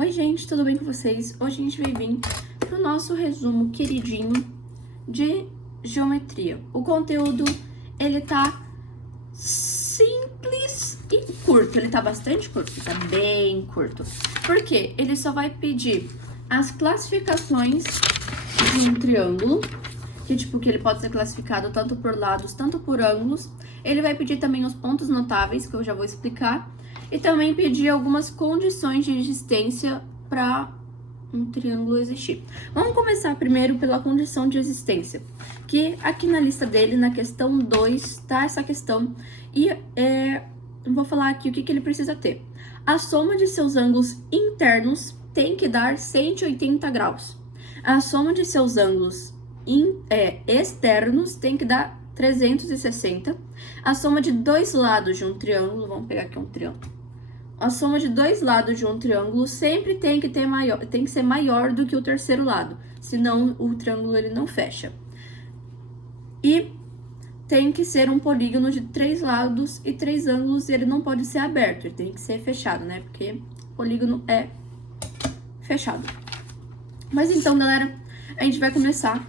Oi gente, tudo bem com vocês? Hoje a gente vai vir pro nosso resumo queridinho de geometria. O conteúdo, ele tá simples e curto, ele tá bastante curto, tá bem curto. Por quê? Ele só vai pedir as classificações de um triângulo, que ele pode ser classificado tanto por lados, tanto por ângulos. Ele vai pedir também os pontos notáveis, que eu já vou explicar. E também pedir algumas condições de existência para um triângulo existir. Vamos começar primeiro pela condição de existência, que aqui na lista dele, na questão 2, tá essa questão. E eu vou falar aqui o que ele precisa ter. A soma de seus ângulos internos tem que dar 180 graus. A soma de seus ângulos externos tem que dar 360. A soma de dois lados de um triângulo, vamos pegar aqui um triângulo. A soma de dois lados de um triângulo sempre tem que ser maior do que o terceiro lado, senão o triângulo ele não fecha. E tem que ser um polígono de 3 lados e 3 ângulos, e ele não pode ser aberto, ele tem que ser fechado, né? Porque polígono é fechado. Mas então, galera, a gente vai começar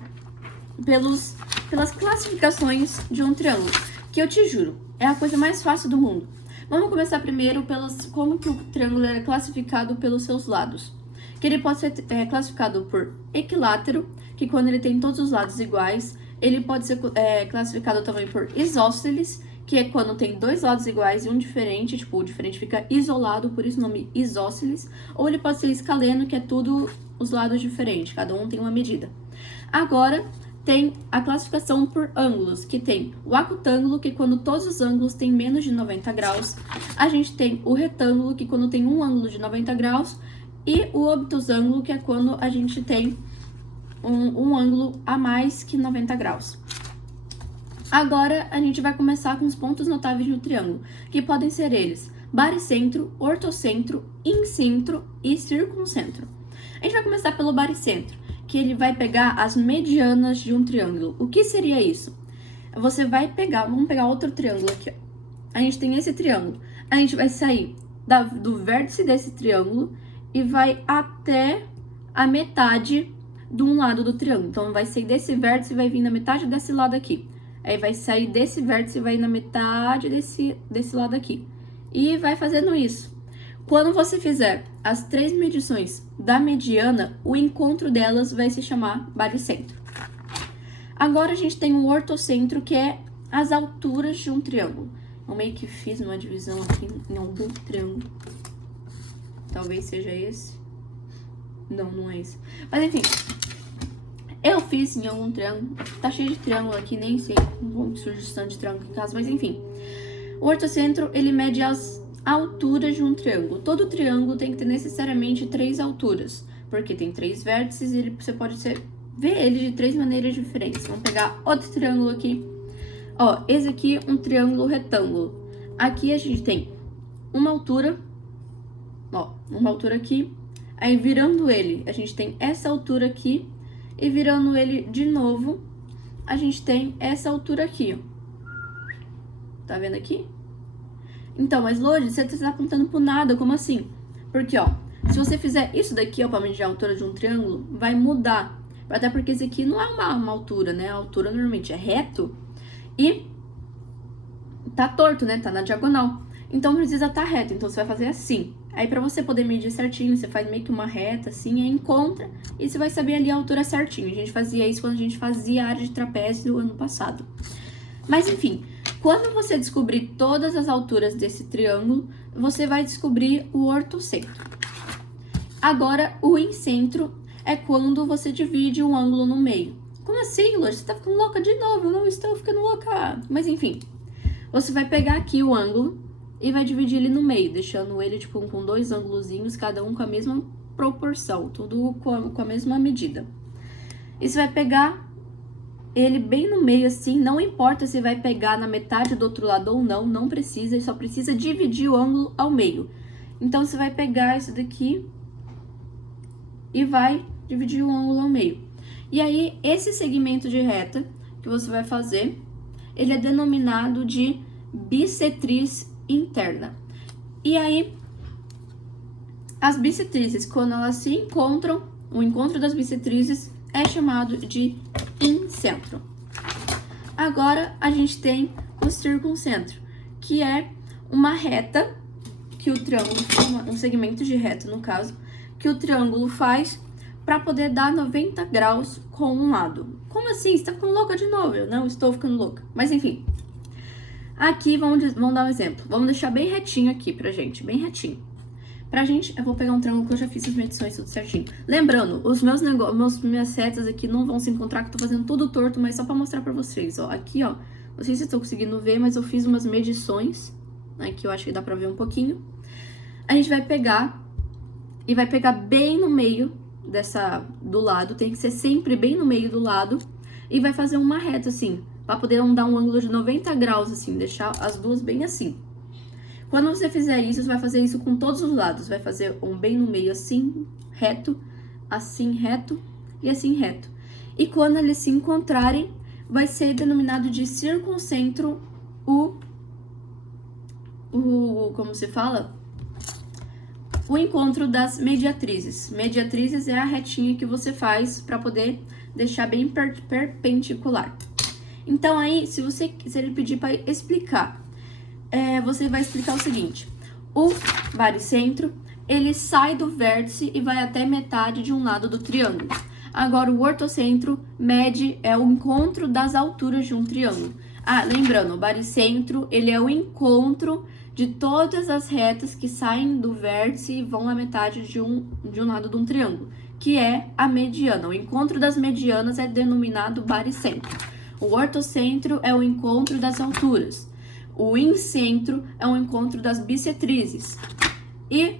pelas classificações de um triângulo, que eu te juro, é a coisa mais fácil do mundo. Vamos começar primeiro como que o triângulo é classificado pelos seus lados. Que ele pode ser classificado por equilátero, que quando ele tem todos os lados iguais. Ele pode ser classificado também por isósceles, que é quando tem dois lados iguais e um diferente, tipo, o diferente fica isolado, por isso o nome isósceles. Ou ele pode ser escaleno, que é tudo os lados diferentes, cada um tem uma medida. Agora, tem a classificação por ângulos, que tem o acutângulo, que quando todos os ângulos têm menos de 90 graus. A gente tem o retângulo, que quando tem um ângulo de 90 graus. E o obtusângulo, que é quando a gente tem um ângulo a mais que 90 graus. Agora, a gente vai começar com os pontos notáveis no triângulo, que podem ser eles baricentro, ortocentro, incentro e circuncentro. A gente vai começar pelo baricentro, que ele vai pegar as medianas de um triângulo. O que seria isso? Você vai pegar, vamos pegar outro triângulo aqui, ó. A gente tem esse triângulo. A gente vai sair do vértice desse triângulo e vai até a metade de um lado do triângulo. Então, vai sair desse vértice e vai vir na metade desse lado aqui. Aí, vai sair desse vértice e vai ir na metade desse lado aqui. E vai fazendo isso. Quando você fizer as 3 medições da mediana, o encontro delas vai se chamar baricentro. Agora, a gente tem o ortocentro, que é as alturas de um triângulo. Eu meio que fiz uma divisão aqui em algum triângulo. Talvez seja esse. Não, não é esse. Mas, enfim. Eu fiz em algum triângulo. Tá cheio de triângulo aqui, nem sei como surge o tanto de triângulo em casa, mas enfim. O ortocentro, ele mede as alturas de um triângulo. Todo triângulo tem que ter necessariamente 3 alturas, porque tem 3 vértices e você pode ver ele de 3 maneiras diferentes. Vamos pegar outro triângulo aqui. Ó, esse aqui é um triângulo retângulo. Aqui a gente tem uma altura, ó, uma altura aqui. Aí virando ele, a gente tem essa altura aqui. E virando ele de novo, a gente tem essa altura aqui, ó. Tá vendo aqui? Então, mas Lodi, você tá apontando pro nada, como assim? Porque, ó, se você fizer isso daqui, ó, pra medir a altura de um triângulo, vai mudar. Até porque esse aqui não é uma altura, né? A altura normalmente é reto e tá torto, né? Tá na diagonal. Então, precisa tá reto. Então, você vai fazer assim. Aí, pra você poder medir certinho, você faz meio que uma reta, assim, aí encontra. E você vai saber ali a altura certinho. A gente fazia isso quando a gente fazia a área de trapézio ano passado. Mas, enfim, quando você descobrir todas as alturas desse triângulo, você vai descobrir o ortocentro. Agora, o incentro é quando você divide um ângulo no meio. Como assim, Lô? Você tá ficando louca de novo? Eu não estou ficando louca. Mas, enfim, você vai pegar aqui o ângulo e vai dividir ele no meio, deixando ele, tipo, com 2 ângulozinhos, cada um com a mesma proporção, tudo com a mesma medida. E você vai pegar ele bem no meio, assim, não importa se vai pegar na metade do outro lado ou não, não precisa, ele só precisa dividir o ângulo ao meio. Então, você vai pegar esse daqui e vai dividir o ângulo ao meio. E aí, esse segmento de reta que você vai fazer, ele é denominado de bissetriz interna. E aí, As bissetrizes, quando elas se encontram, o encontro das bissetrizes é chamado de incentro. Agora, a gente tem o circuncentro, que é uma reta que o triângulo, um segmento de reta, no caso, que o triângulo faz para poder dar 90 graus com um lado. Como assim? Você tá ficando louca de novo? Eu não estou ficando louca. Mas enfim. Aqui, vamos dar um exemplo. Vamos deixar bem retinho aqui pra gente, bem retinho. Pra gente, eu vou pegar um triângulo que eu já fiz as medições tudo certinho. Lembrando, os minhas setas aqui não vão se encontrar, que eu tô fazendo tudo torto, mas só pra mostrar pra vocês, ó. Aqui, ó, não sei se estão conseguindo ver, mas eu fiz umas medições. Aqui eu acho que dá pra ver um pouquinho. A gente vai pegar e vai pegar bem no meio do lado, tem que ser sempre bem no meio do lado, e vai fazer uma reta assim, pra poder dar um ângulo de 90 graus, assim, deixar as duas bem assim. Quando você fizer isso, você vai fazer isso com todos os lados. Vai fazer um bem no meio assim, reto e assim reto. E quando eles se encontrarem, vai ser denominado de circuncentro como se fala? O encontro das mediatrizes. Mediatrizes é a retinha que você faz para poder deixar bem perpendicular. Então aí, se ele pedir para explicar, você vai explicar o seguinte: o baricentro, ele sai do vértice e vai até metade de um lado do triângulo. Agora, o ortocentro é o encontro das alturas de um triângulo. Ah, lembrando, o baricentro, ele é o encontro de todas as retas que saem do vértice e vão à metade de um lado de um triângulo, que é a mediana. O encontro das medianas é denominado baricentro. O ortocentro é o encontro das alturas. O incentro é o encontro das bissetrizes. E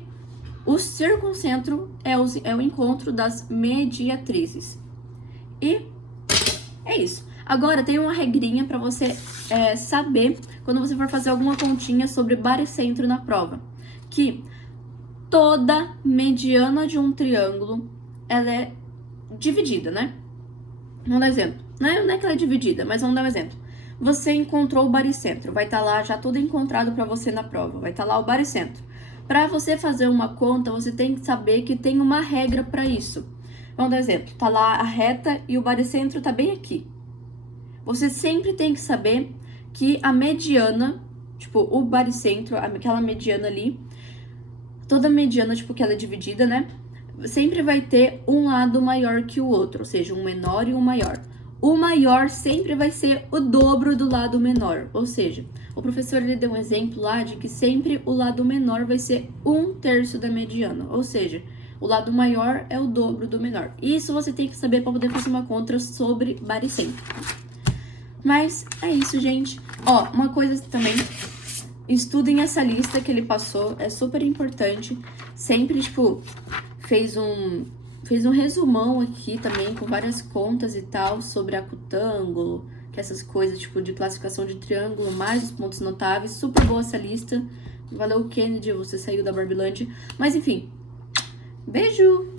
o circuncentro é o encontro das mediatrizes. E é isso. Agora, tem uma regrinha para você saber quando você for fazer alguma continha sobre baricentro na prova. Que toda mediana de um triângulo, ela é dividida, né? Vamos dar um exemplo. Não é que ela é dividida, mas vamos dar um exemplo. Você encontrou o baricentro, vai estar lá já tudo encontrado para você na prova, vai estar lá o baricentro. Para você fazer uma conta, você tem que saber que tem uma regra para isso. Vamos dar um exemplo, tá lá a reta e o baricentro tá bem aqui. Você sempre tem que saber que a mediana, tipo, o baricentro, aquela mediana ali, toda mediana, tipo, que ela é dividida, né? Sempre vai ter um lado maior que o outro, ou seja, um menor e um maior. O maior sempre vai ser o dobro do lado menor, ou seja, o professor ele deu um exemplo lá de que sempre o lado menor vai ser 1/3 da mediana, ou seja, o lado maior é o dobro do menor. Isso você tem que saber para poder fazer uma conta sobre baricentro. Mas é isso, gente. Ó, uma coisa também, estudem essa lista que ele passou, é super importante. Sempre, tipo, fez um resumão aqui também, com várias contas e tal, sobre acutângulo, que essas coisas, tipo, de classificação de triângulo, mais os pontos notáveis. Super boa essa lista. Valeu, Kennedy, você saiu da Barbilândia. Mas, enfim, beijo!